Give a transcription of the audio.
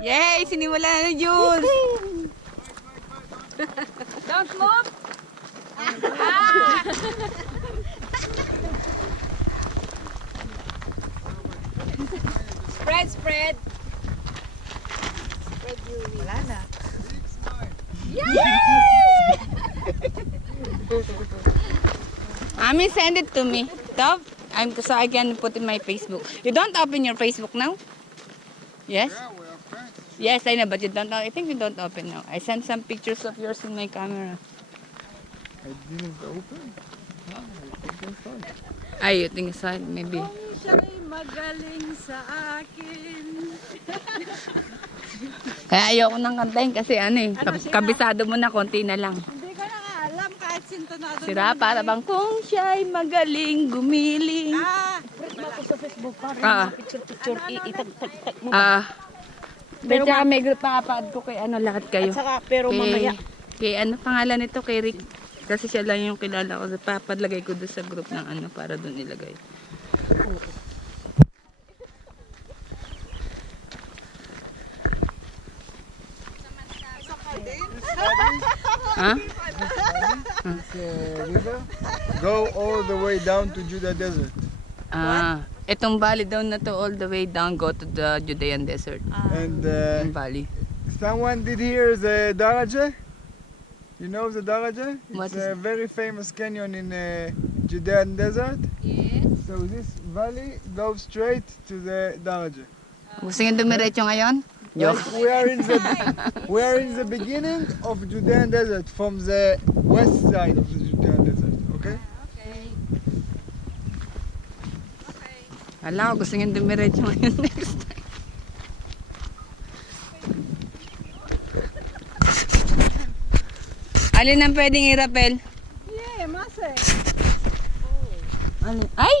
Yay! Sinimula na ni Jules! Don't move! Spread, spread! Spread your wings. Wala na. Ami, send it to me. Top. So I can put in my Facebook. You don't open your Facebook now? Yes? Yeah, we are friends. Yes, I know, but you don't. I think you don't open now. I sent some pictures of yours in my camera. I didn't open. No, I think I saw it. Ay, you think so? Maybe. Kung siya'y magaling sa akin. Kaya ayoko nang kantahin kasi ano eh. Ano siya? Kabisado mo na, konti na lang. Hindi ko na nga alam kahit sintonado. Sira para bang kung siya'y magaling gumiling. Print mo ako sa Facebook para Ah. picture-picture. Itag-tag mo. Pero tsaka may group pa ko kay ano lahat kayo. At saka, pero mamaya. Kay ano pangalan nito? Kay Rick. Kasi siya lang yung kilala ko. Papadlagay ko doon sa group ng ano para doon ilagay. Ha? This river go all the way down to Judah Desert. Itong valley down na to all the way down go to the Judean Desert. And Yung valley. someone did here the Daraje. You know the Daraje? What It's is a very famous canyon in Judean Desert. Yes. So this valley goes straight to the Daraje. Gusto nyo dumiretso ngayon? Like Joke. we are in the beginning of Judean Desert from the west side of the Judean Desert. Okay? Okay. Hala ko, gusto nyo dumiretso ngayon next time. Alin ang pwedeng i-rappel? Yeah, mase. Alin? Ay!